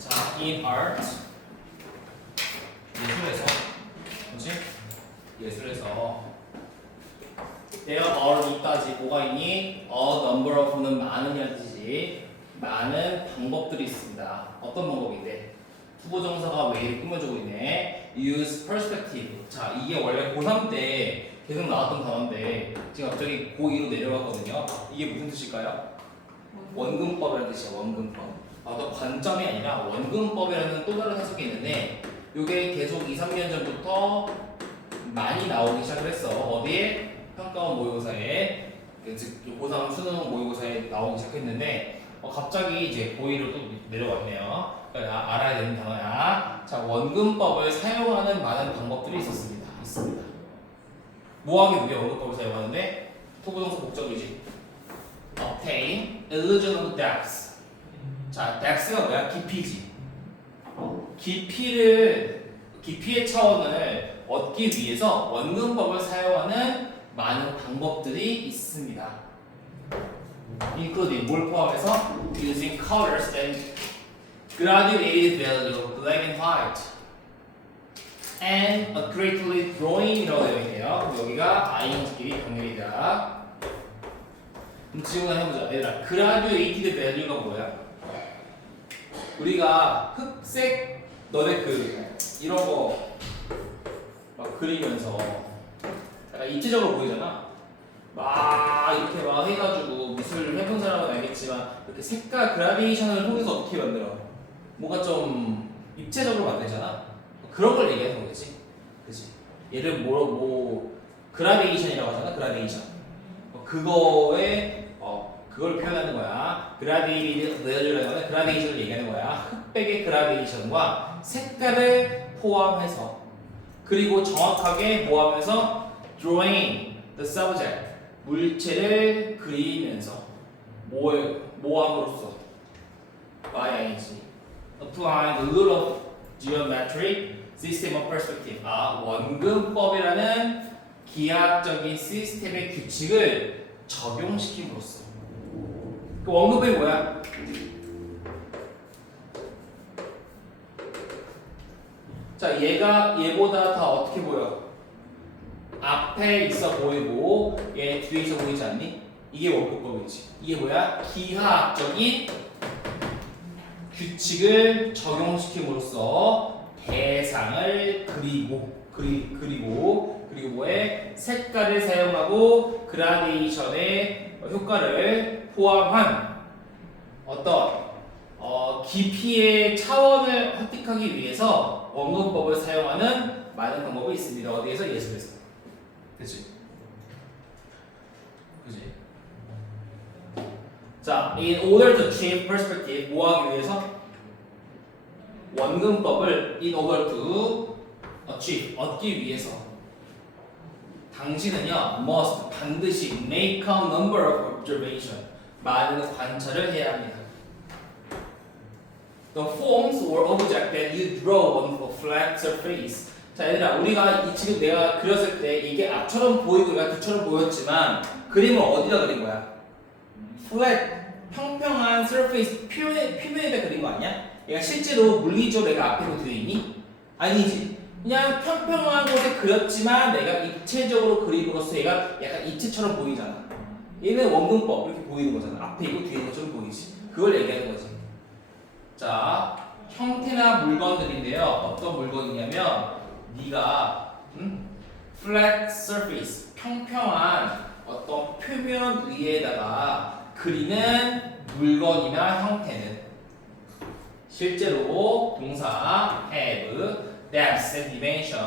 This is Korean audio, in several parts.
자, in art 예술에서 뭐지? 예술에서 there are 있다지 뭐가 있니? a number of는 많은이라는 뜻이지. 많은 방법들이 있습니다. 어떤 방법인데? 투부정사가 왜를 꾸며주고 있네. use perspective. 자, 이게 원래 고3 때 계속 나왔던 단어인데 지금 갑자기 고2로 내려왔거든요. 이게 무슨 뜻일까요? 원근법이라는 뜻이야. 원근법. 또 관점이 아니라 원근법이라는 또 다른 해석이 있는데 이게 계속 2, 3년 전부터 많이 나오기 시작을 했어. 어디에? 평가원 모의고사에, 즉 고3 수능 모의고사에 나오기 시작했는데 갑자기 이제 고2로 또 내려왔네요. 그러니까 알아야 되는 단어야. 자, 원근법을 사용하는 많은 방법들이 있습니다. 뭐하기 위해 원근법을 사용하는데? 투부정사 목적이지. obtain illusion of depth. 자, depth가 뭐야? 깊이지. 깊이의 차원을 얻기 위해서 원근법을 사용하는 많은 방법들이 있습니다. including 뭘 포함해서 using colors and graduated value of black and white and accurately drawing이라고 되어 있네요. 여기가 ing끼리 병렬이다. 그럼 질문 해보자. 얘들아, graduated value가 뭐야? 우리가 흑색 너네 이런 거 막 그리면서 약간 입체적으로 보이잖아. 막 이렇게 막 해가지고 미술 해본 사람은 알겠지만 이렇게 색깔 그라데이션을 통해서 어떻게 만들어? 뭔가 좀 입체적으로 만들잖아. 그런 걸 얘기하는 거겠지, 그렇지? 얘를 그라데이션이라고 하잖아. 그라데이션. 그걸 표현하는 거야. 그라데이티드 레이어라는 거는 그라데이션을 얘기하는 거야. 흑백의 그라데이션과 색깔을 포함해서, 그리고 정확하게 뭐하면서 drawing the subject, 물체를 그리면서 뭐함으로써 by ing applying the rule of geometric system of perspective. 원근법이라는 기하학적인 시스템의 규칙을 적용시킴으로써. 그 원근법이 뭐야? 자, 얘보다 다 어떻게 보여? 앞에 있어 보이고 얘 뒤에 있어 보이지 않니? 이게 원근법이지. 이게 뭐야? 기하학적인 규칙을 적용시킴으로써 대상을 그리고 뭐에 색깔을 사용하고 그라데이션의 효과를 포함한 어떤 깊이의 차원을 획득하기 위해서 원근법을 사용하는 많은 방법이 있습니다. 어디에서? 예술에서. 그치? 자, in order to achieve perspective, 뭐 하기 위해서? 원근법을 in order to achieve, 얻기 위해서 당신은요, must, 반드시 make a number of observation, 많은 관찰을 해야 합니다. The forms or object that you draw on a flat surface. 자, 얘들아, 우리가 지금 내가 그렸을 때 이게 앞처럼 보이고 얘가 뒤처럼 보였지만 그림을 어디다 그린 거야? flat, 평평한 surface, 표면에다 그린 거 아니야? 얘가 실제로 물리적으로 내가 앞에 뒤에 있니? 아니지. 그냥 평평한 곳에 그렸지만 내가 입체적으로 그림으로써 얘가 약간 입체처럼 보이잖아. 얘는 원근법 이렇게 보이는 거잖아. 앞에 있고 뒤에 있는 것처럼 보이지. 그걸 얘기하는 거지. 자, 형태나 물건들인데요. 어떤 물건이냐면 네가 flat surface, 평평한 어떤 표면 위에다가 그리는 물건이나 형태는 실제로 동사 have, depth and dimension,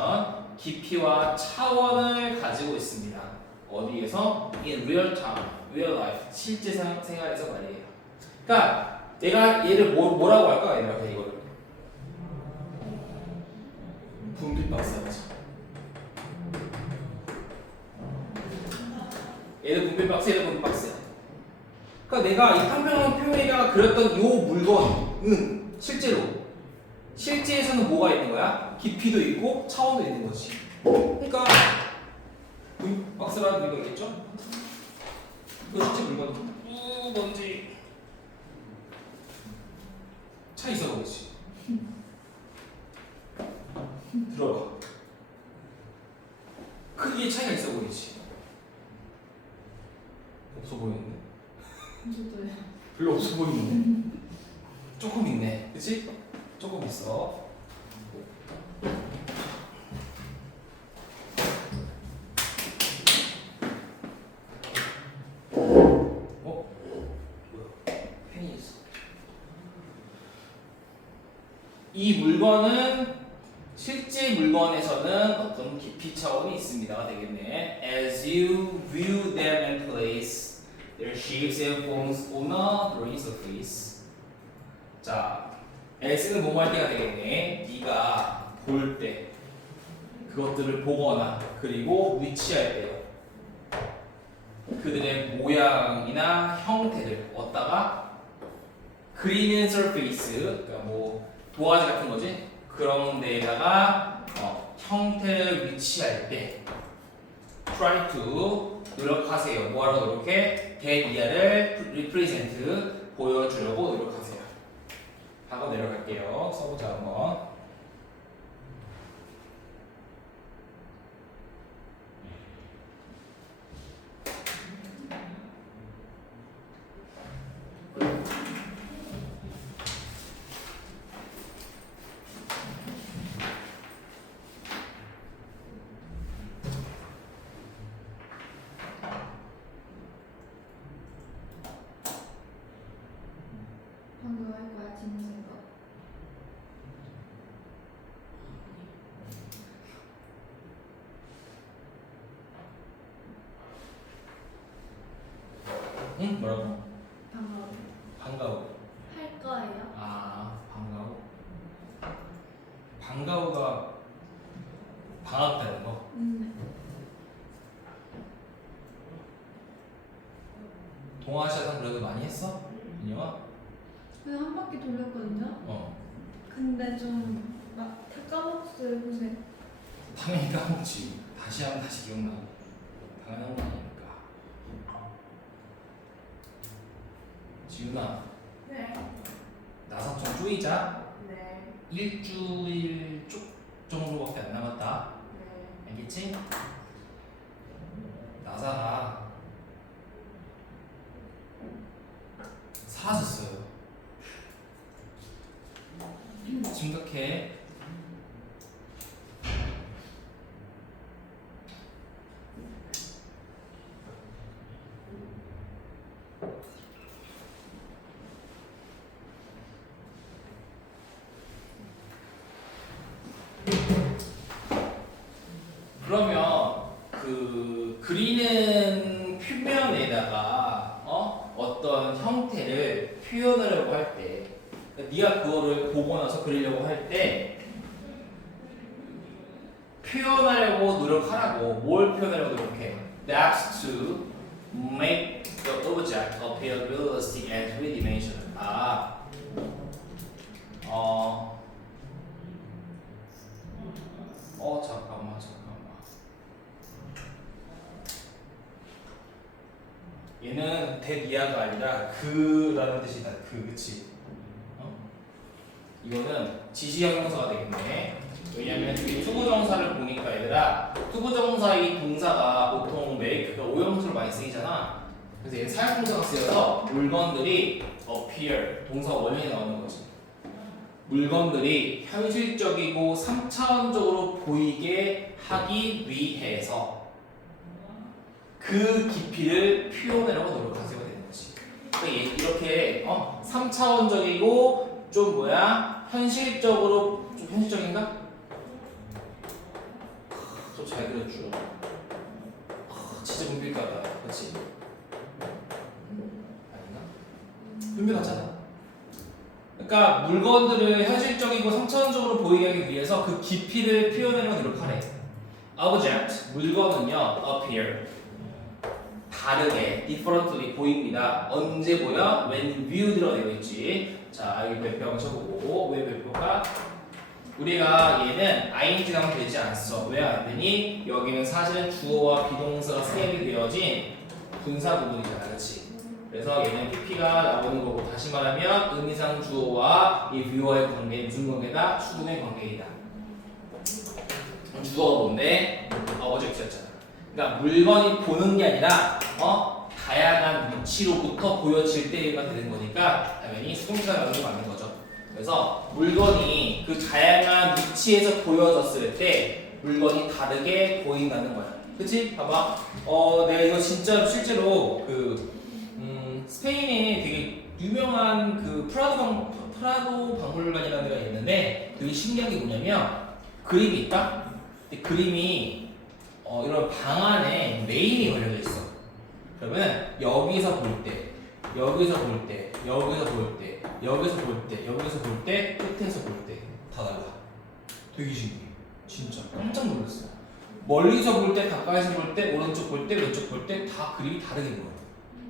깊이와 차원을 가지고 있습니다. 어디에서? In real time, real life, 실제 생활에서 말이에요. 그러니까 내가 얘를 뭐라고 할까? 얘들아, 이거를 분필 박스 하자. 얘는 분필 박스, 얘는 분필 박스야. 그러니까 내가 이 평평한 표면에다가 그렸던 이 물건은 실제에서는 뭐가 있는 거야? 깊이도 있고 차원도 있는 거지. 그러니까 분필 박스라는 물건 있겠죠? 이거 실제 물건. 먼지 차 있어 보이지. 별로 없어 보이는데? 조금 있네, 그치? 조금 있어. 펜이 있어. 이 물건은 실제 물건에서는 어떤 깊이 차원이 있습니다가 되겠네. As you view them and place their shapes and forms on a drawing surface. 자, as는 뭐뭐 할 때가 되겠네. 네가 볼 때, 그것들을 보거나 그리고 위치할 때요. 그들의 모양이나 형태를 얻다가 그리는 surface, 그러니까 뭐 도화지 같은 거지. 그런 데에다가 형태를 위치할 때 try to 노력하세요. 뭐하러 노력해? 대이하를 represent 보여주려고 노력하세요. 하고 내려갈게요. 써보자 한번. 방금 할 거야, 재밌는 거. 응? 뭐라고? 방금 반가워. 할 거예요? 아, 반가워. 반가워가 반갑다는 거. 동아시아상 그래도 많이 했어? 민영아? 그냥 한 바퀴 돌렸거든요. 근데 좀 막 다 까먹었어요, 요새. 당연히 까먹지. 다시 하면 다시 기억나고. 당연한 거 아닙니까? 지훈아, 네. 나사 좀 쪼이자. 네. 일주일 쪽 정도밖에 안 남았다. 네. 알겠지? 나사가 사라졌어요. 심각해. 그러면 그 그리는 표면에다가 어떤 형태를 표현하려고 할 때, 네가 그거를 보고 나서 그리려고 할 때 표현하려고 노력하라고. 뭘 표현하려고 노력해? That's to make the object appear realistic and three-dimensional. 잠깐만. 얘는 대이하가 아니라 그라는 뜻이다. 그치? 이거는 지시형용사가 되겠네. 왜냐면 여기 투부정사를 보니까 얘들아, 투부정사의 동사가 보통 make가 오형수로 많이 쓰이잖아. 그래서 얘는 사역동사가 쓰여서 물건들이 appear, 동사 원형이 나오는 거지. 물건들이 현실적이고 3차원적으로 보이게 하기 위해서 그 깊이를 표현하려고 노력하세요 되는 거지. 그러니까 이렇게 3차원적이고 좀 현실적으로 좀 현실적인가? 좀 잘 그려줘. 진짜 분별가다, 그렇지? 아닌가? 분별 같잖아. 그러니까 물건들을 현실적이고 3차원적으로 보이게 하기 위해서 그 깊이를 표현하려고 노력하래. Object, 물건은요, appear, 다르게, differently 보입니다. 언제 보여? When viewed로 되어 있지. 자, 여기 별표 한번 쳐보고. 왜 별표가? 우리가 얘는 ing 나오면 되지 않았어. 왜 안 되니? 여기는 사실은 주어와 비동사가 생략이 되어진 분사 부분이잖아, 그렇지? 그래서 얘는 PP가 나오는 거고, 다시 말하면 의미상 주어와 이 viewer의 관계 무슨 관계다? 수동의 관계이다. 주어가 뭔데? object였잖아. 그러니까 물건이 보는 게 아니라 다양한 위치로부터 보여질 때가 되는 거니까 당연히 수동태가 나오는 게 맞는 거죠. 그래서 물건이 그 다양한 위치에서 보여졌을 때 물건이 다르게 보인다는 거야. 그치? 봐봐. 내가 이거 진짜 실제로 스페인에 되게 유명한 그 프라도 박물관이라는 데가 있는데 되게 신기한 게 뭐냐면 그림이 있다? 근데 그림이 이런 방 안에 레인이 걸려져 있어. 그러면 여기서 볼 때, 여기서 볼 때, 여기서 볼 때, 여기서 볼 때, 여기서 볼 때, 끝에서 볼 때 다 달라. 되게 신기해. 진짜 깜짝 놀랐어. 멀리서 볼 때, 가까이서 볼 때, 오른쪽 볼 때, 왼쪽 볼 때 다 그림이 다르게 보여.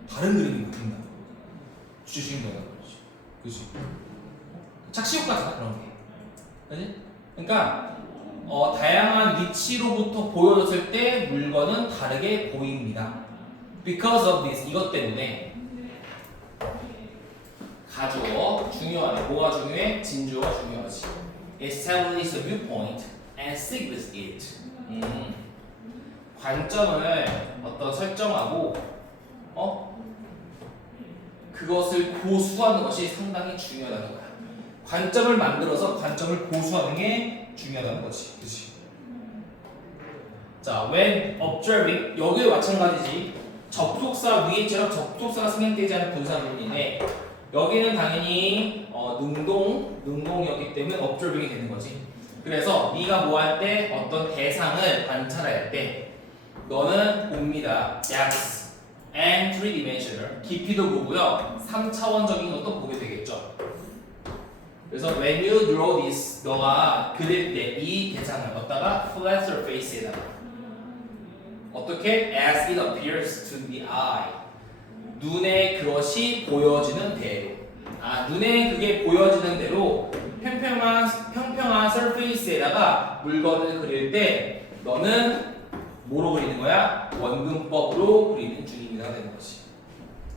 다른 그림이 보인다. 진짜 신기하다. 그치? 착시효 같잖아 그런 게. 그치? 그러니까 다양한 위치로부터 보여졌을 때 물건은 다르게 보입니다. Because of this, 이것 때문에 가주어 중요하네. 뭐가 중요해? 진주어가 중요하지. Establish a viewpoint and stick with it. 관점을 설정하고 그것을 고수하는 것이 상당히 중요하다는 거야. 관점을 만들어서 관점을 고수하는 게 중요하다는 거지. 그치? 자, when observing, 여기도 마찬가지지. 접속사 위에처럼 접속사가 생략되지 않은 분사문인데 여기는 당연히 능동이었기 때문에 observing이 되는 거지. 그래서 네가 뭐 할 때 어떤 대상을 관찰할 때 너는 봅니다. Yes. and 3dimensional. 깊이도 보고요. 3차원적인 것도 보게 되겠죠. 그래서 when you draw this, 너가 그릴 때 이 대상을 갖다가 flat surface에다가 어떻게? As it appears to the eye. 눈에 그것이 보여지는 대로. 눈에 그게 보여지는 대로 평평한 surface에다가 물건을 그릴 때 너는 뭐로 그리는 거야? 원근법으로 그리는 중입니다 되는 것이.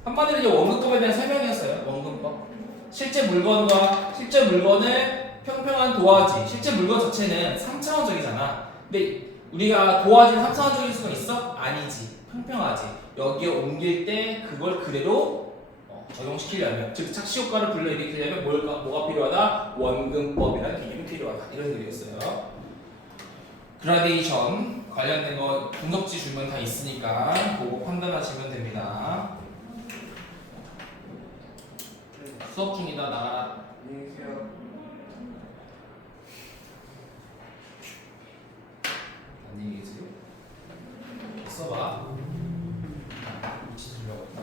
한마디로 이제 원근법에 대한 설명이었어요. 원근법. 실제 물건을 평평한 도화지. 실제 물건 자체는 3차원적이잖아. 근데 우리가 도화지는 3차원적일 수가 있어? 아니지. 평평하지. 여기에 옮길 때 그걸 그대로 적용시키려면, 즉 착시효과를 불러일으키려면 뭐가 필요하다? 원근법이라는 개념이 필요하다. 이런 글이었어요. 그라데이션 관련된 거 분석지 주면 다 있으니까 보고 판단하시면 됩니다. 수업 중이다. 나가라. 안녕히 계세요. 안녕히 계세요. 써봐. 위치 들려고 했다.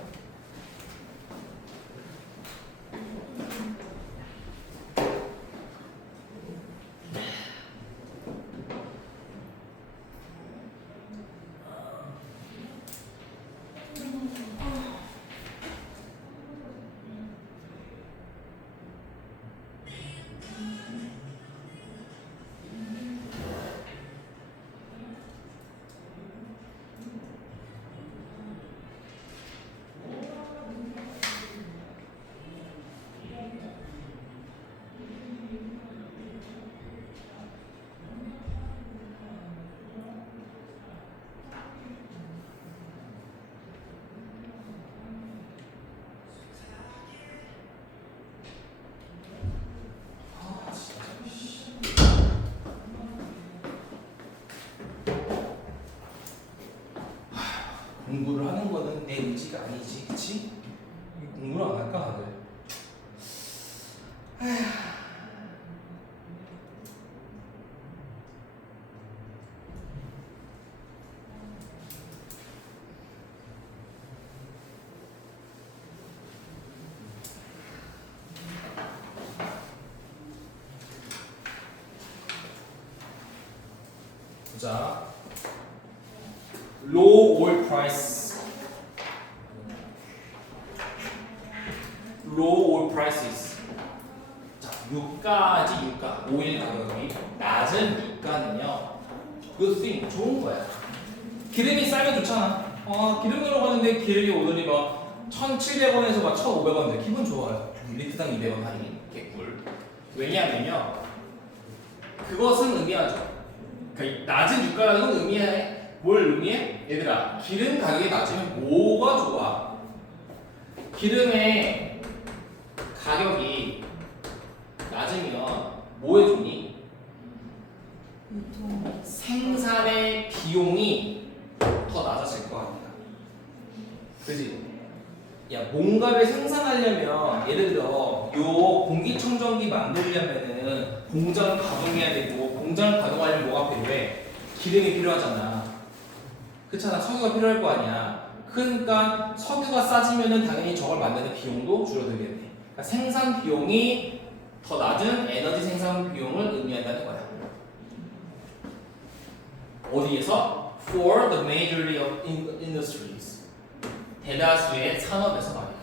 공부를 하는 거는 내 의지가 아니지, 그치? 공부를 안 할까, 다들? 보자. low oil price. low oil prices. 자, 유가지 유가. 오일 가격이 낮은 유가는요. good thing, 좋은 거야. 기름이 싸면 좋잖아. 기름 들어가는데 기름이 오늘이 막 1,700원에서 막 1,500원 돼. 기분 좋아요. 리터당 200원 할인. 개꿀. 왜냐하면요. 그것은 의미하죠. 그러니까 낮은 유가라는 건 뭘 의미해? 얘들아, 기름 가격이 낮으면 뭐가 좋아? 기름의 가격이 낮으면 뭐에 좋니? 생산의 비용이 더 낮아질 거 아니야. 그지? 야, 뭔가를 생산하려면 예를 들어 요 공기청정기 만들려면은 공장을 가동해야 되고 공장을 가동하려면 뭐가 필요해? 기름이 필요하잖아. 그렇잖아. 석유가 필요할 거 아니야. 그러니까 석유가 싸지면은 당연히 저걸 만드는 비용도 줄어들겠네. 그러니까 생산 비용이 더 낮은 에너지 생산 비용을 의미한다는 거야. 어디에서? For the majority of industries. 대다수의 산업에서 말이에요.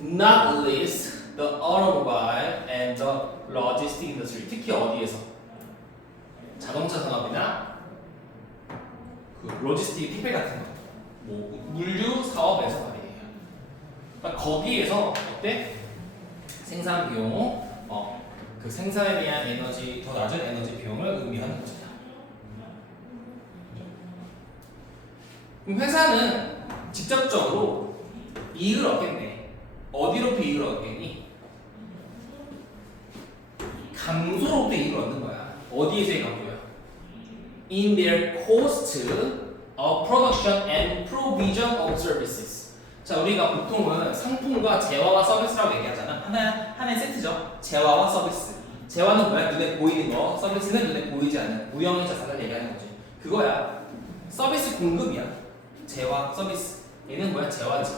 Not least the automobile and the logistic industry. 특히 어디에서? 자동차 산업이나 그 로지스틱 택배 같은 거, 뭐 물류 사업에서 말이에요. 그러니까 거기에서 어때? 생산 비용, 그 생산에 대한 에너지 더 낮은 에너지 비용을 의미하는 거잖아. 그럼 회사는 직접적으로 이익을 얻겠네. 어디로 이익을 얻겠니? 감소로부터 이익을 얻는 거야. 어디에서의 감소야? In their cost of production and provision of services. 자, 우리가 보통은 상품과 재화와 서비스라고 얘기하잖아. 하나의 세트죠. 재화와 서비스. 재화는 뭐야? 눈에 보이는 거. 서비스는 눈에 보이지 않는 무형의 자산을 얘기하는 거지. 그거야. 서비스 공급이야. 재화, 서비스. 얘는 뭐야? 재화지.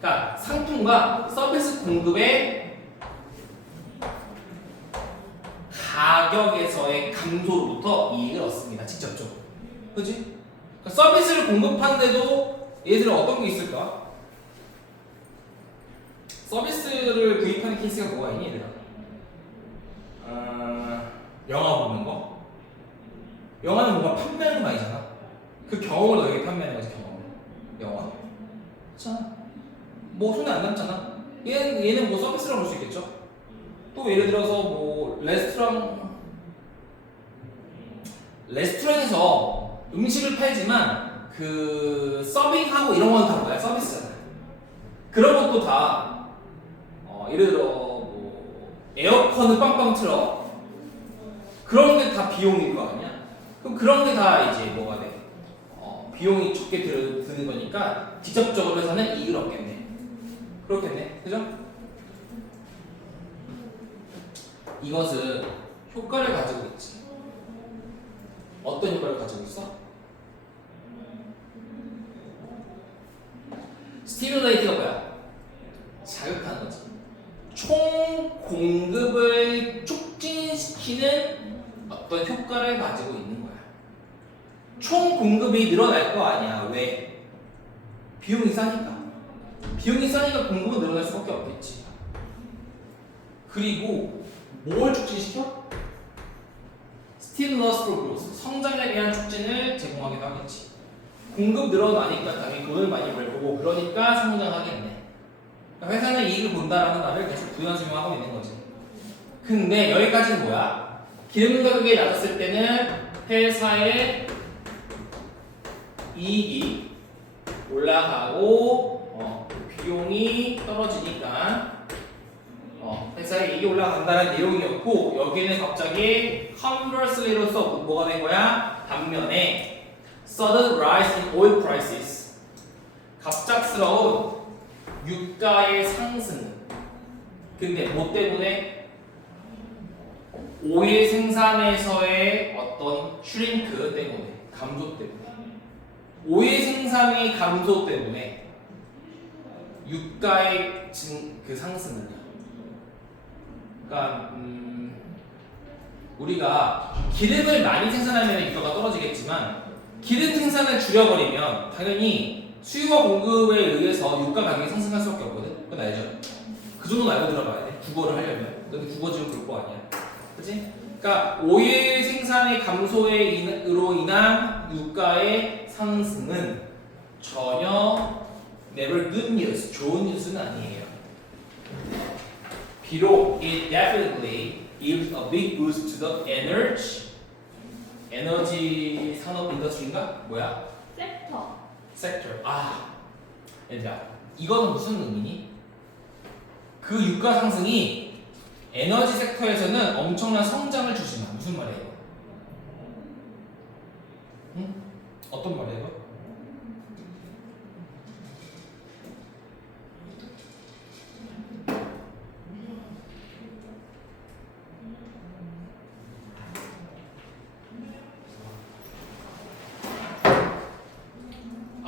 그러니까 상품과 서비스 공급의 가격에서의 감소로부터 이익을 얻습니다. 직접적으로. 그지? 그러니까 서비스를 공급하는데도 얘들은 어떤 게 있을까? 서비스를 구입하는 케이스가 뭐가 있니, 얘들아? 영화 보는 거? 영화는 뭔가 판매하는 거 아니잖아. 그 경험을 너에게 판매하는 거지, 경험을. 영화. 자, 뭐 손에 안 남잖아. 얘는 뭐 서비스라고 볼 수 있겠죠? 또 예를 들어서 뭐 레스토랑에서 음식을 팔지만 그 서빙하고 이런 건 다 뭐야? 서비스잖아. 그런 것도 다 예를 들어 뭐 에어컨을 빵빵 틀어. 그런 게 다 비용인 거 아니야? 그럼 그런 게 다 이제 뭐가 돼? 비용이 적게 드는 거니까 직접적으로 해서는 이익을 얻겠네. 그렇겠네. 그죠? 이것은 효과를 가지고 있지. 어떤 효과를 가지고 있어? 스티뮬레이트가 뭐야? 자극하는 거지. 총 공급을 촉진시키는 어떤 효과를 가지고 있는 거야. 총 공급이 늘어날 거 아니야. 왜? 비용이 싸니까. 비용이 싸니까 공급은 늘어날 수밖에 없겠지. 그리고 뭘 촉진시켜? Stimulus for growth. 성장에 대한 촉진을 제공하기도 하겠지. 공급 늘어나니까 당연히 돈을 많이 벌 거고 그러니까 성장하겠네. 그러니까 회사는 이익을 본다라는 말을 계속 부연 설명하고 있는 거지. 근데 여기까지는 뭐야? 기름 가격이 낮았을 때는 회사의 이익이 올라가고 비용이 떨어지니까 회사의 이익이 올라간다는 내용이었고 여기는 갑자기 conversely로서 뭐가 된 거야? 반면에 sudden rise in oil prices 갑작스러운 유가의 상승. 근데 뭐 때문에? 오일 생산에서의 어떤 슈링크 때문에, 감소 때문에. 오일 생산의 감소 때문에 유가의 그 상승을. 그러니까 우리가 기름을 많이 생산하면 유가가 떨어지겠지만 기름 생산을 줄여버리면 당연히 수요와 공급에 의해서 유가 가격이 상승할 수밖에 없거든. 그건 알죠? 그 정도는 알고 들어가야 돼. 국어를 하려면. 근데 국어 지금 볼 거 아니야. 그치? 그러니까 오일 생산의 감소로 인한 유가의 상승은 전혀 never good news, 좋은 뉴스는 아니에요. 비록 it definitely gives a big boost to the 에너지 산업 인더스트리인가? 뭐야? 섹터. 섹터. 아, 얘들아, 이거는 무슨 의미니? 그 유가 상승이 에너지 섹터에서는 엄청난 성장을 주지만 무슨 말이야 이거? 응? 어떤 말이야 이거?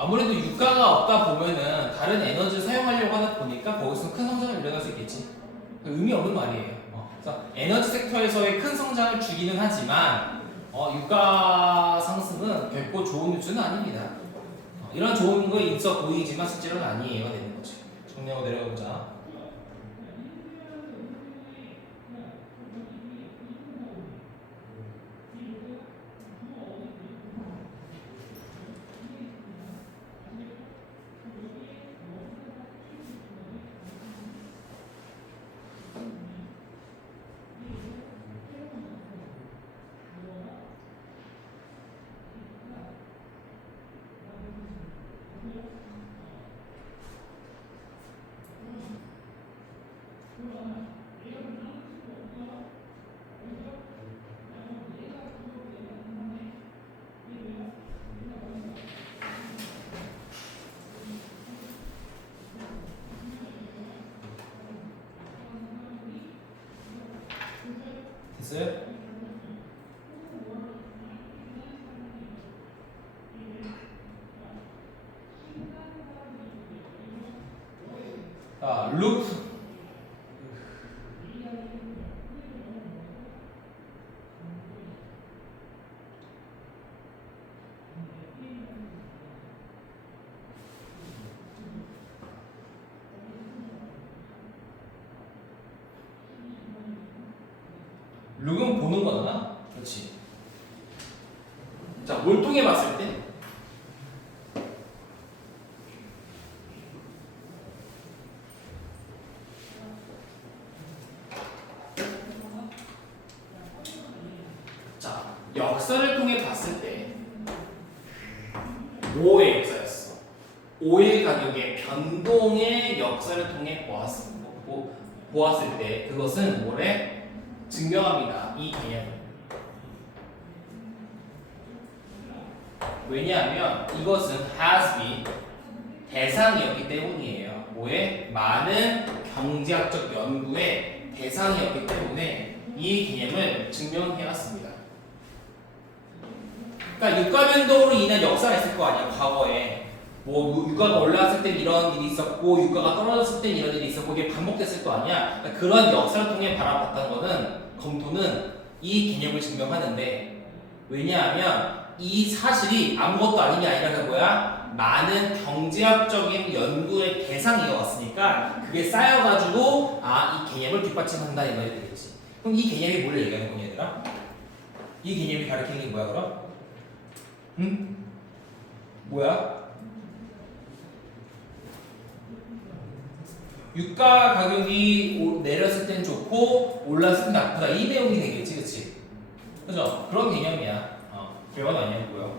아무래도 유가가 없다 보면은 다른 에너지를 사용하려고 하다 보니까 거기서 큰 성장을 일어날 수 있겠지. 의미 없는 말이에요. 그래서 에너지 섹터에서의 큰 성장을 주기는 하지만 유가 상승은 결코 좋은 뉴스는 아닙니다. 이런 좋은 거 있어 보이지만 실제로는 아니에요가 되는 거죠. 정리하고 내려가 보자. 됐어요? 자, look. 룩은 보는 거잖아? 그렇지. 자, 몰통해 봤을 때 자, 역사를 통해 봤을 때 5의 역사였어. 5의 가격의 변동의 역사를 통해 보았을 때 그것은 뭐래? 증명합니다. 이 개념을. 왜냐하면 이것은 has been 대상이었기 때문이에요. 뭐에? 많은 경제학적 연구의 대상이었기 때문에 이 개념을 증명해왔습니다. 그러니까 유가 변동으로 인한 역사가 있을 거 아니야. 과거에 뭐 유가가 올라왔을 때 이런 일이 있었고 유가가 떨어졌을 때 이런 일이 있었고 이게 반복됐을 거 아니야. 그러니까 그런 역사를 통해 바라봤다는 거는 검토는 이 개념을 증명하는데 왜냐하면 이 사실이 아무것도 아닌 게 아니라 그 뭐야? 많은 경제학적인 연구의 대상이어왔으니까 그게 쌓여가지고 이 개념을 뒷받침한다 이 말이 되겠지. 그럼 이 개념이 뭘 얘기하는 거냐 얘들아? 이 개념이 가리키는 게 뭐야 그럼? 응? 뭐야? 유가 가격이 내렸을 땐 좋고 올랐을 땐 나쁘다 이 내용이 되겠지 그치? 그죠? 그런 개념이야. 별건 아니고요.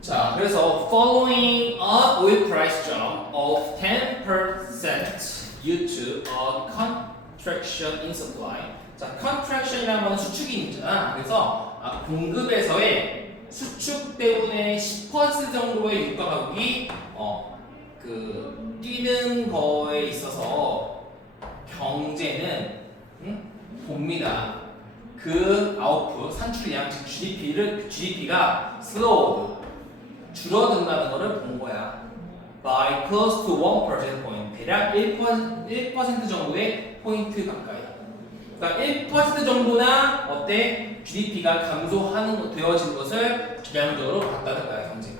자, 그래서 following a oil price jump of 10% due to a contraction in supply. 자, contraction이라는 건 수축이잖아. 그래서 공급에서의 수축 때문에 10% 정도의 유가 가격이 뛰는 거에 있어서 경제는 봅니다. 그 아웃풋 산출량 즉 GDP가 slowed 줄어든다는 것을 본 거야. By close to 1% point 대략 1% 정도의 포인트 가까이. 그러니까 1% 정도나 어때 GDP가 감소하는 되어진 것을 전향적으로 봤다는 거야 경제가.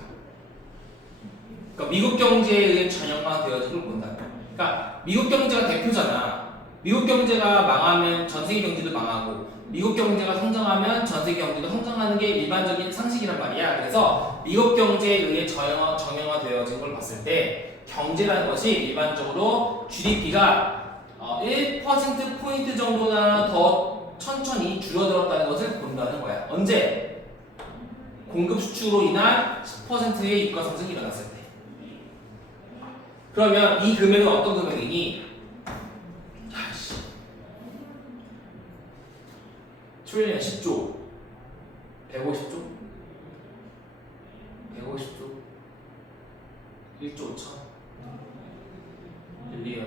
그러니까 미국 경제에 의해 전형화되어진 걸 본다. 그러니까 미국 경제가 대표잖아. 미국 경제가 망하면 전 세계 경제도 망하고 미국 경제가 성장하면 전 세계 경제도 성장하는 게 일반적인 상식이란 말이야. 그래서 미국 경제에 의해 정형화되어진 걸 봤을 때 경제라는 것이 일반적으로 GDP가 1% 포인트 정도나 더 천천히 줄어들었다는 것을 본다는 거야. 언제? 공급 수축으로 인한 10%의 유가 상승이 일어났을 때. 그러면 이 금액은 어떤 금액이니? 야씨. 트릴리언 10조. 150조? 150조? 1조 5천? 빌리언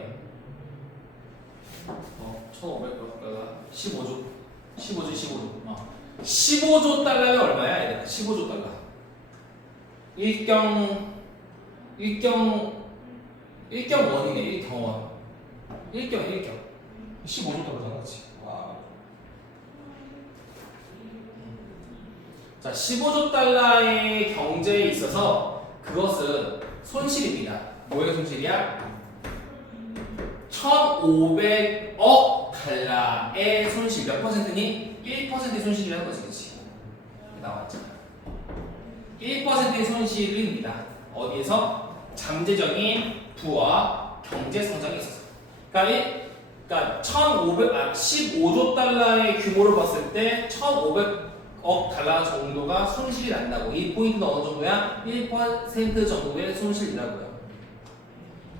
1500가 15조 15조 달러면 얼마야? 얘들아 15조 달러 일경원이네. 일경원 15조 달러잖아. 그치? 와. 자, 15조 달러의 경제에 있어서 그것은 손실입니다. 뭐의 손실이야? 1,500억 달러의 손실. 몇 퍼센트니? 1%의 손실이라는 거지, 그치? 나왔잖아. 1%의 손실입니다. 어디에서? 잠재적인 부와 경제 성장에 있어서. 그러니까 15조 달러의 규모를 봤을 때 1,500억 달러 정도가 손실이 난다고. 이 포인트는 어느 정도야? 1% 정도의 손실이라고요.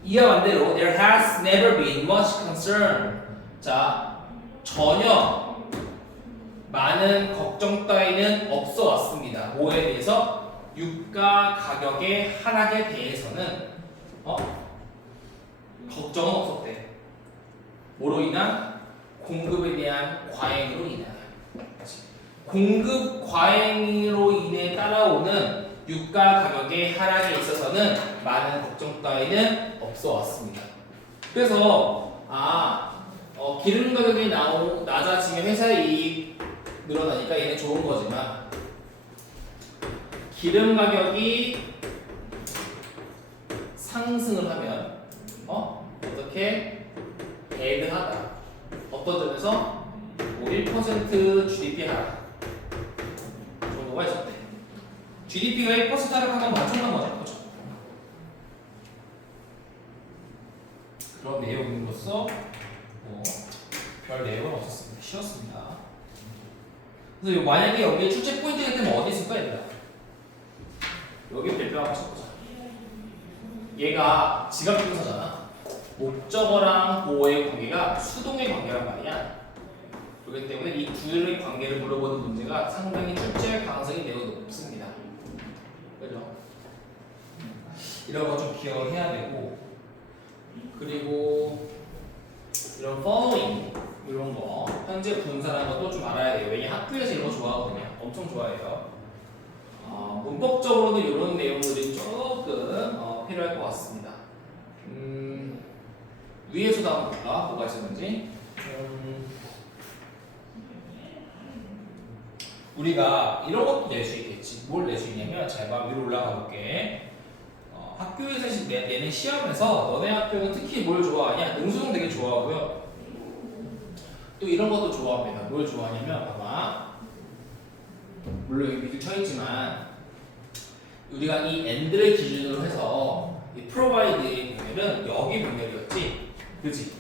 이와 반대로 there has never been much concern. 자, 전혀 많은 걱정 따위는 없어 왔습니다. 뭐에 대해서? 유가 가격의 하락에 대해서는 걱정은 없었대. 뭐로 인한? 공급에 대한 과잉으로 인하여. 공급 과잉으로 인해 따라오는 유가 가격의 하락에 있어서는 많은 걱정 따위는 없어 왔습니다. 그래서 기름 가격이 낮아지면 회사의 이익 늘어나니까 얘는 좋은 거지만 기름 가격이 상승을 하면 어떻게 배드하다. 어떤 점에서 1% GDP 하락 정도가 있었대. GDP가 1% 하락하면 엄청난 거죠. 그렇죠? 그런 내용으로서 별 내용은 없었습니다. 쉬웠습니다. 그래서 만약에 여기에 출제 포인트가 되면 어디 있을까 얘들아? 여기 발표하고 싶어서 얘가 지각분사잖아. 목적어랑 보어의 관계가 수동의 관계란 말이야. 그렇기 때문에 이 둘의 관계를 물어보는 문제가 상당히 출제할 가능성이 매우 높습니다. 그죠? 이런 거 좀 기억을 해야 되고, 그리고 이런 following 이런 거 현재 분사라는 것도 좀 알아야 돼요. 왜냐 학교에서 이런 거 좋아하거든요. 엄청 좋아해요. 문법적으로는 이런 내용들이 조금 필요할 것 같습니다. 위에서도 한번 볼까? 뭐가 있었는지. 우리가 이런 것도 낼 수 있겠지. 뭘 낼 수 있냐면 잘 봐. 위로 올라가 볼게. 학교에서 내는 시험에서 너네 학교는 특히 뭘 좋아하냐? 능수능 되게 좋아하고요. 또 이런 것도 좋아합니다. 뭘 좋아하냐면 봐봐. 물론 여기 밑에 쳐있지만 우리가 이 and를 기준으로 해서 이 provide의 병렬은 여기 병렬이었지. 그치?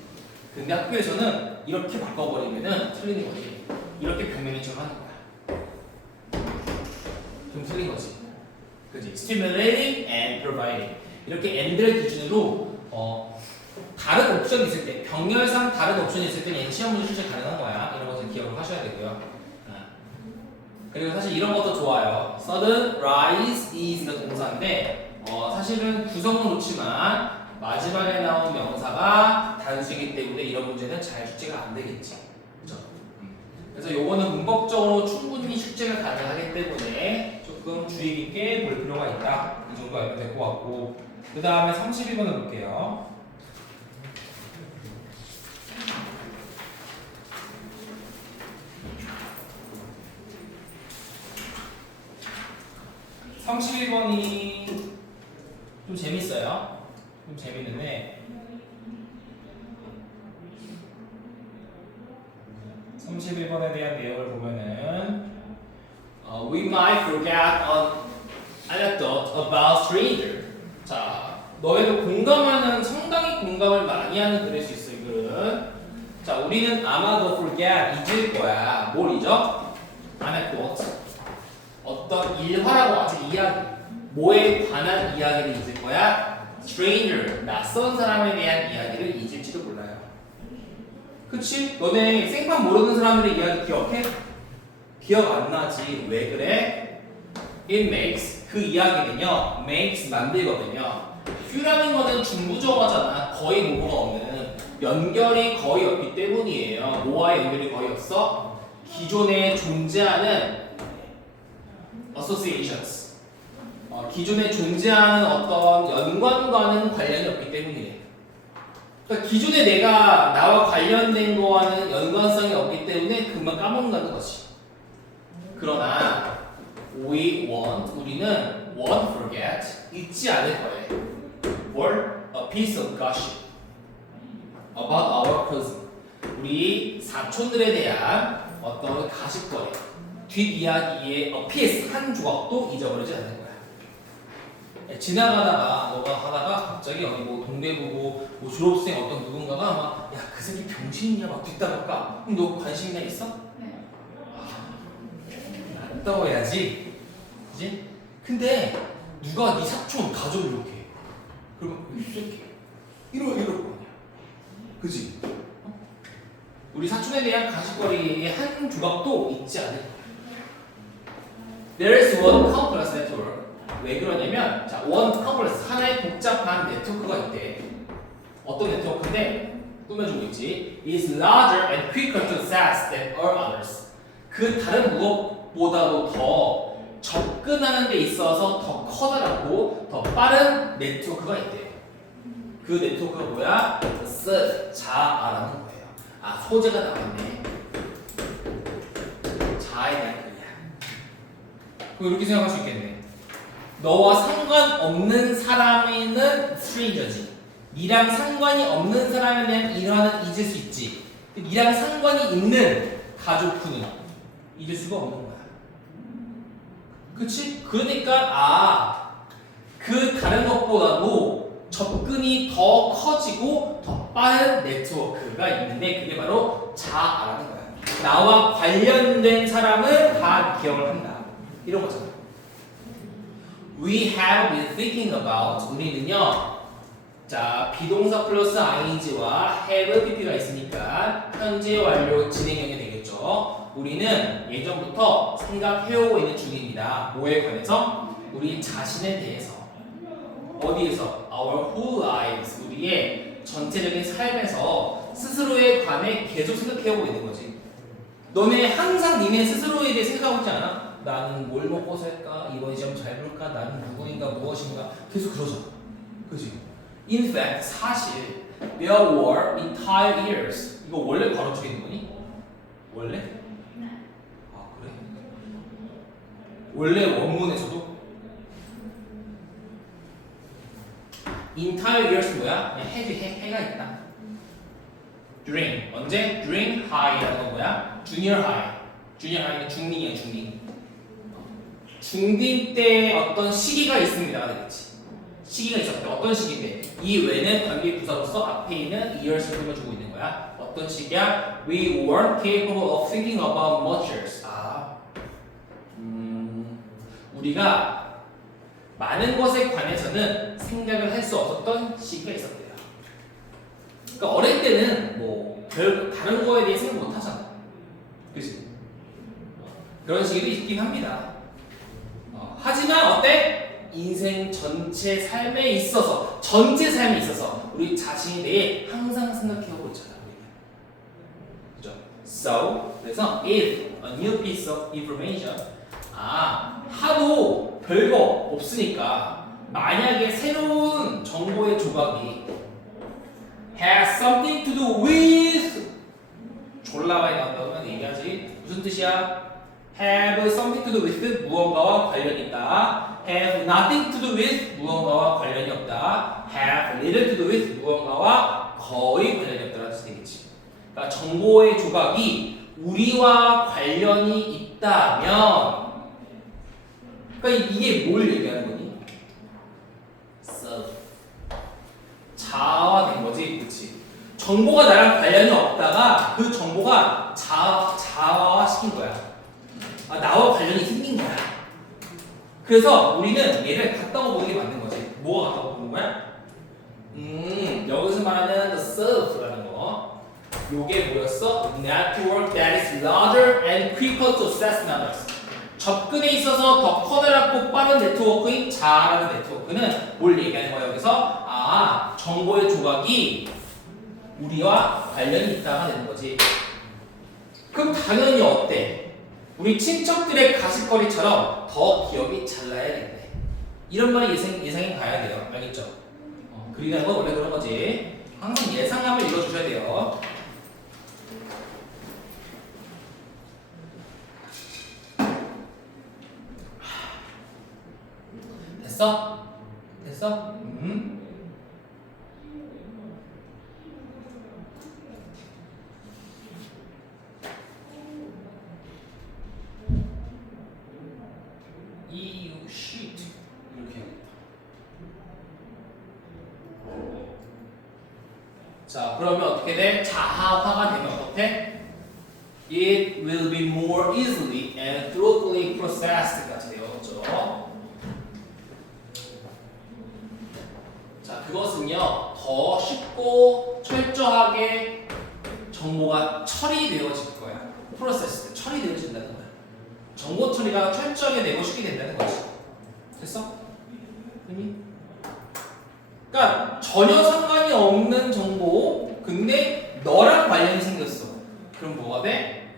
근데 학교에서는 이렇게 바꿔버리면은 틀리는 거지. 이렇게 병렬이처럼 하는 거야. 좀 틀린 거지. 그치? stimulating and providing. 이렇게 and를 기준으로 다른 옵션이 있을 때, 병렬상 다른 옵션이 있을 때 얘는 시험 문제 출제 가능한 거야. 이런 것을 기억을 하셔야 되고요. 그리고 사실 이런 것도 좋아요. sudden rise is가 동사인데 사실은 구성은 좋지만 마지막에 나온 명사가 단수이기 때문에 이런 문제는 잘 출제가 안 되겠지. 그죠? 그래서 요거는 문법적으로 충분히 출제가 가능하기 때문에 조금 주의 깊게 볼 필요가 있다. 이 정도 알면 될 것 같고, 그 다음에 32번을 볼게요. (32번이) 좀 재밌어요. 좀 재밌는데 31번에 대한 내용을 보면은 We might forget an anecdote about stranger. 자, 너희도 공감하는, 상당히 공감을 많이 하는 글일 수 있어, 이 글은. 자, 우리는 아마도 forget 잊을 거야. 뭘 잊어? anecdote. 어떤 일화라고 하지 이야기. 뭐에 관한 이야기를 잊을 거야? stranger. 낯선 사람에 대한 이야기를 잊을지도 몰라요. 그치? 너네 생판 모르는 사람들의 이야기 기억해? 기억 안 나지. 왜 그래? It makes. 그 이야기는요. makes 만들거든요. 퓨라는 거는 중부정어잖아. 거의 모호가 없는. 연결이 거의 없기 때문이에요. 뭐와 연결이 거의 없어? 기존에 존재하는 associations. 기존에 존재하는 어떤 연관과는 관련이 없기 때문이에요. 그러니까 기존에 내가 나와 관련된 거와는 연관성이 없기 때문에 금방 까먹는다는 거지. 그러나 우리는 won't forget 잊지 않을 거예요. 뭘? A piece of gossip about our cousin. 우리 사촌들에 대한 어떤 가십거리, 뒷이야기의 a piece 한 조각도 잊어버리지 않을 거야. 지나가다가 너가 하다가 갑자기 어디 뭐 동대구고 뭐 졸업생 어떤 누군가가 막 야 그 새끼 병신이냐 막 뒷담할까? 그럼 너 관심이나 있어? 네. 안 떠야지, 그지? 근데 누가 네 사촌 가족을 이렇게 해. 그러면 이 새끼 이럴 거 아니야, 그지? 우리 사촌에 대한 가십거리의 한 조각도 잊지 않을 거야. There's one complex network. 왜 그러냐면 자, one complex 하나의 복잡한 네트워크가 있대. 어떤 네트워크인데 꾸며주고 있지. is larger and quicker to access than all others. 그 다른 무엇보다도 더 접근하는 데 있어서 더 커다랗고 더 빠른 네트워크가 있대. 그 네트워크가 뭐야? 자아라는 거예요. 아, 소재가 나왔네. 자아에 대한 글이야. 그럼 이렇게 생각할 수 있겠네. 너와 상관없는 사람에는 stranger. 니랑 상관이 없는 사람에 대한 일화는 잊을 수 있지. 니랑 상관이 있는 가족분은 잊을 수가 없는 거야. 그치? 그러니까 그 다른 것보다도 접근이 더 커지고 더 빠른 네트워크가 있는데 그게 바로 자아라는 거야. 나와 관련된 사람은 다 기억을 한다. 이런 거잖아. We have been thinking about. 우리는요. 자, 비동사 플러스 ing와 have pp가 있으니까 현재 완료 진행형이 되겠죠. 우리는 예전부터 생각해오고 있는 중입니다. 뭐에 관해서? 우리 자신에 대해서. 어디에서? Our whole lives. 우리의 전체적인 삶에서 스스로에 관해 계속 생각해오고 있는 거지. 너네 항상 니네 스스로에 대해 생각하고 있지 않아? 나는 뭘 먹고 살까? 이번 시험 잘 볼까? 나는 누구인가 무엇인가? 계속 그러잖아. 그치? In fact, 사실 there were entire years. 이거 원래 바로 쪽에 있는 거니? 원래? 네. 아, 그래? 원래 원문에서도? entire years 뭐야? 해가 있다. during 언제? during high라는 건 뭐야? junior high. junior high는 중딩이야, 중딩. 중딩 때 어떤 시기가 있습니다가 되겠지. 시기가 있었대. 어떤 시기인데? 이 외는 관계 부사로서 앞에 있는 years를 불러주고 있는 거야. 어떤 시기야? We weren't capable of thinking about much else. 우리가 많은 것에 관해서는 생각을 할 수 없었던 시기가 있었대요. 그러니까 어릴 때는 뭐 별 다른 거에 대해 생각 못 하잖아. 그치? 그런 시기도 있긴 합니다. 하지만 어때? 인생 전체 삶에 있어서 우리 자신에 대해 항상 생각해오고 있잖아. 그죠? So 그래서 if a new piece of information 하도 별거 없으니까 만약에 새로운 정보의 조각이 has something to do with 졸라 많이 나온다고 얘기하지. 무슨 뜻이야? have something to do with 무언가와 관련이 있다. have nothing to do with 무언가와 관련이 없다. have little to do with 무언가와 거의 관련이 없다라는 뜻이 되겠지. 그러니까 정보의 조각이 우리와 관련이 있다면, 그러니까 이게 뭘 얘기하는 거니? self. 자아화된 거지, 그렇지? 정보가 나랑 관련이 없다가 그 정보가 자화화 시킨 거야. 아, 나와 관련이 생긴 거야. 그래서 우리는 얘를 같다고 보는 게 맞는 거지. 뭐가 같다고 보는 거야? 여기서 말하는 the serve라는 거. 요게 뭐였어? Network that is larger and quicker to access numbers. 접근에 있어서 더 커다랗고 빠른 네트워크인 자라는 네트워크는 뭘 얘기하는 거야 여기서? 아, 정보의 조각이 우리와 관련이 있다가 되는 거지. 그럼 당연히 어때? 우리 친척들의 가십거리처럼 더 기억이 잘 나야겠네. 이런 말이 예상이 가야 돼요. 알겠죠? 그리는 건 원래 그런 거지. 항상 예상함을 읽어주셔야 돼요. 됐어? 됐어? EU sheet 이렇게 해야겠다. 자, 그러면 어떻게 돼? 자하화가 되면 어떻게? It will be more easily and thoroughly processed가 돼요. 그렇죠? 자, 그것은요 더 쉽고 철저하게 정보가 처리되어질 거야. 프로세스 처리되어진다는 거야. 정보 처리가 철저하게 되고 쉽게 된다는 거지. 됐어? 그러니까 전혀 상관이 없는 정보, 근데 너랑 관련이 생겼어. 그럼 뭐가 돼?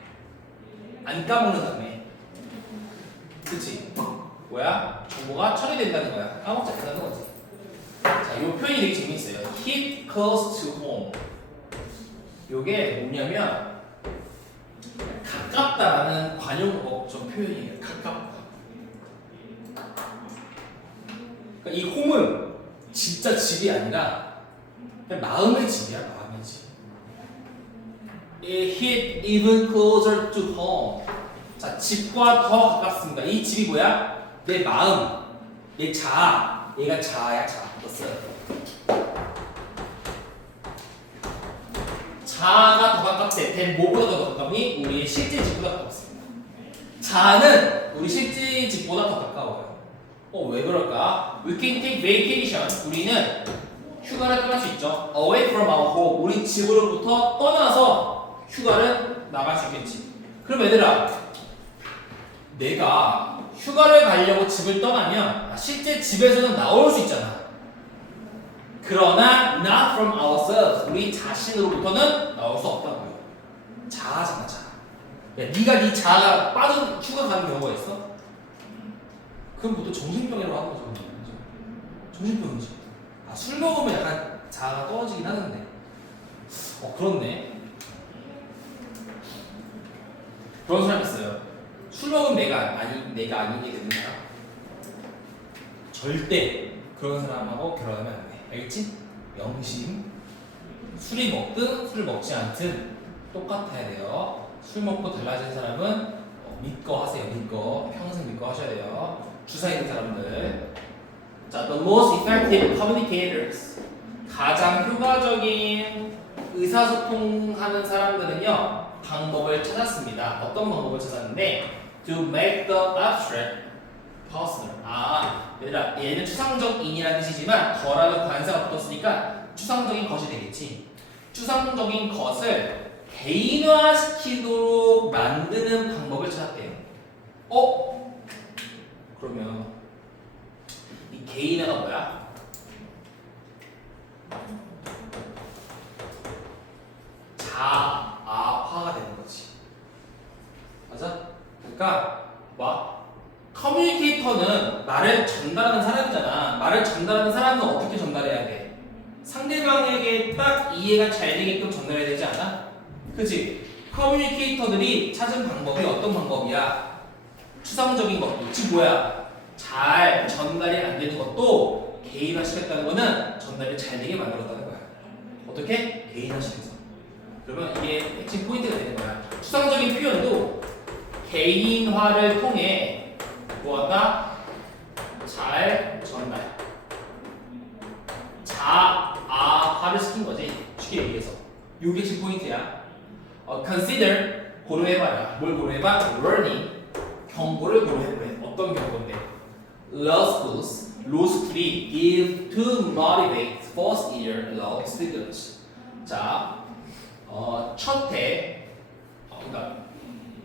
안 까먹는다며. 그치? 뭐야? 정보가 처리된다는 거야. 까먹지 않는다는 거지. 자, 이 표현이 되게 재밌어요. Hit close to home. 요게 뭐냐면 가깝다라는 관용어법 표현이에요. 가깝다. 그러니까 이 홈은 진짜 집이 아니라 그냥 마음의 집이야. 마음의 집. It hit even closer to home. 자, 집과 더 가깝습니다. 이 집이 뭐야? 내 마음, 내 자아. 얘가 자아야, 자아. 자아가 더 가깝대. 된 뭐보다 더 가깝니? 우리의 실제 집보다 가깝습니다. 자아는 우리 실제 집보다 더 가까워요. 왜 그럴까? We can take vacation. 우리는 휴가를 떠날 수 있죠. Away from our home. 우리 집으로부터 떠나서 휴가를 나갈 수 있겠지. 그럼 얘들아, 내가 휴가를 가려고 집을 떠나면 실제 집에서는 나올 수 있잖아. 그러나 not from ourselves. 우리 자신으로부터는 나올 수 없다고요. 자아잖아, 자아. 야, 네가 네 자아가 빠진 휴가 가는 경우가 있어? 그럼 보통 정신병이라고 하는 거죠. 정신병이지. 아, 술 먹으면 약간 자아가 떨어지긴 하는데. 그렇네. 그런 사람 있어요. 술 먹으면 내가 아닌 게 되는 사람. 절대 그런 사람하고 결혼하면 안 돼. 알겠지? 명심. 술이 먹든 술을 먹지 않든 똑같아야 돼요. 술 먹고 달라진 사람은 믿고 하세요. 믿고 평생 믿고 하셔야 돼요. 주사 있는 사람들. 자, the most effective communicators. 가장 효과적인 의사소통하는 사람들은요 방법을 찾았습니다. 어떤 방법을 찾았는데 to make the abstract personal. 얘들아, 얘는 추상적인이라는 뜻이지만 더라는 관사가 붙었으니까 추상적인 것이 되겠지. 추상적인 것을 개인화시키도록 만드는 방법을 찾았대요. 그러면 이 개인화가 뭐야? 자아화가 되는 거지. 맞아? 그러니까 커뮤니케이터는 말을 전달하는 사람이잖아. 말을 전달하는 사람은 어떻게 전달해야 돼? 상대방에게 딱 이해가 잘 되게끔 전달해야 되지 않아? 그치? 커뮤니케이터들이 찾은 방법이 어떤 방법이야? 추상적인 것도, 즉 뭐야? 잘 전달이 안 되는 것도 개인화시켰다는 거는 전달이 잘 되게 만들었다는 거야. 어떻게? 개인화시켜서. 그러면 이게 핵심 포인트가 되는 거야. 추상적인 표현도 개인화를 통해 뭐한다? 잘 전달. 자아화를 시킨 거지. 쉽게 얘기해서. 이게 핵심 포인트야. consider 고려해봐라. 뭘 고려해봐? learning 경고를 고려해보래. 어떤 경고인데? law schools law school이 give to motivate first year law students. 자, 첫해 그러니까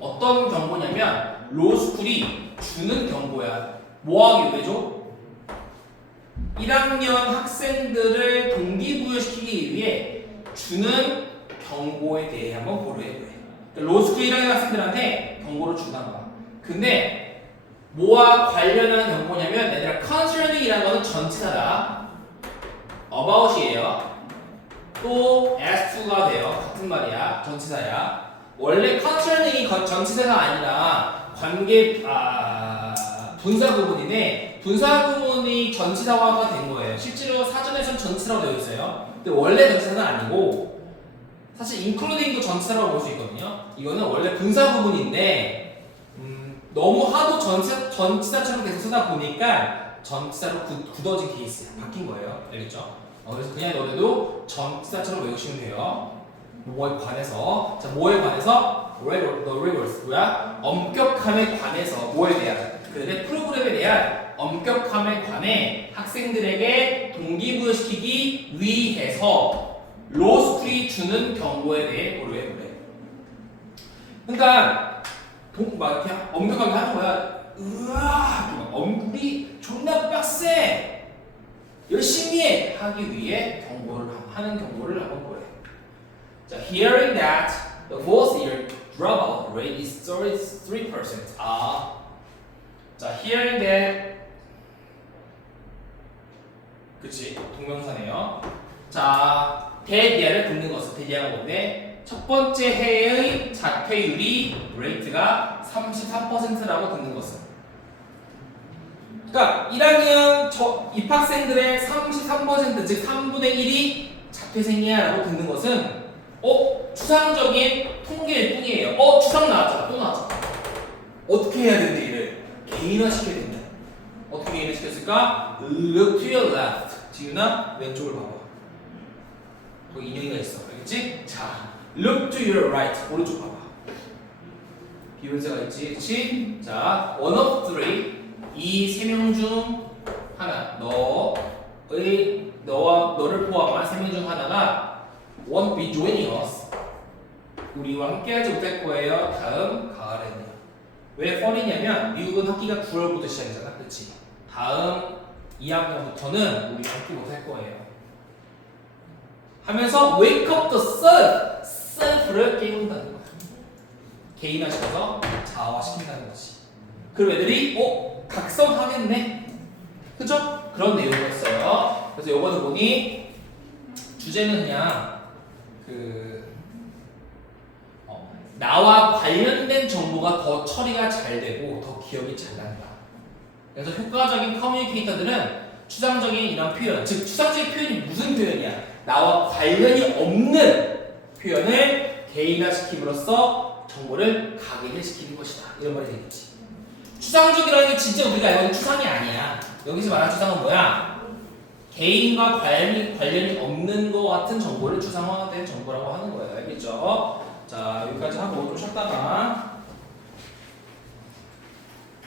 어떤 경고냐면 로스쿨이 주는 경고야. 뭐하기 위해 줘? 1학년 학생들을 동기부여시키기 위해 주는 경고에 대해 한번 고려해보래. 그러니까 로스쿨 1학년 학생들한테 경고를 준단 말이야. 근데 뭐와 관련한 경고냐면 얘들아 concerning이라는 거는 전치사다. about이에요. 또 as2가 돼요. 같은 말이야. 전치사야. 원래 concerning이 전치사가 아니라 관계 분사 구문인데 분사 구문이 전치사화가 된 거예요. 실제로 사전에서는 전치사라고 되어 있어요. 근데 원래 전치사는 아니고 사실 including도 전치사라고 볼 수 있거든요. 이거는 원래 분사 구문인데 너무 하도 전치사처럼 계속 쓰다 보니까 전치사로 굳어진 케이스야. 바뀐 거예요. 알겠죠? 그래서 그냥 너네도 전치사처럼 외우시면 돼요. 뭐에 관해서. 자, 뭐에 관해서? rigorous 뭐야? 엄격함에 관해서. 뭐에 대한? 그들의 프로그램에 대한 엄격함에 관해 학생들에게 동기부여시키기 위해서 로스쿨이 주는 경고에 대해 고려해보래. 그러니까 막 이렇게 엄격하게 하는 거야. 으아! 우리 존나 빡세! 열심히 해! 하기 위해 하는 경고를 한번 보래. 자, hearing that the fourth year dropout rate is 33%. 자, hearing that 그치, 동명사네요. 자, 대디아를 듣는 것은 대디아가 뭔데? 첫 번째 해의 자퇴율이 레이트가 33%라고 듣는 것은. 그러니까 1학년 입학생들의 33% 즉 3분의 1이 자퇴생이야 라고 듣는 것은 추상적인 통계일 뿐이에요. 추상 나왔잖아. 또 나왔잖아. 어떻게 해야 되는데 이를? 개인화시켜야 된다. 어떻게 개인화시켰을까? Look to your left. 지윤아 왼쪽을 봐봐. 거기 인형이가 있어. 알겠지? 자, look to your right. 오른쪽 봐봐. 비율자가 있지. 그치? 자, one of three. 이 세 명 중 하나, 너를 포함한 세 명 중 하나가 won't be joining us. 우리와 함께하지 못할 거예요. 다음 가을에는요. 왜 fall이냐면 미국은 학기가 9월부터 시작이잖아, 그렇지? 다음 2학년부터는 우리와 함께 못할 거예요. 하면서 wake up the sun, self를 깨운다는 거야. 개인화시켜서 자아화시킨다는 거지. 그럼 애들이 각성하겠네. 그죠? 그런 내용이었어요. 그래서 요거는 보니 주제는 그냥 나와 관련된 정보가 더 처리가 잘 되고 더 기억이 잘 난다. 그래서 효과적인 커뮤니케이터들은 추상적인 이런 표현, 즉 추상적인 표현이 무슨 표현이야? 나와 관련이 없는 표현을 개인화시킴으로써 정보를 각인시키는 것이다. 이런 말이 되겠지. 추상적이라는 게 진짜 우리가 알고 있는 추상이 아니야. 여기서 말하는 추상은 뭐야? 개인과 관련이 없는 것 같은 정보를 추상화된 정보라고 하는 거예요. 알겠죠? 자, 여기까지 하고 좀 쉬었다가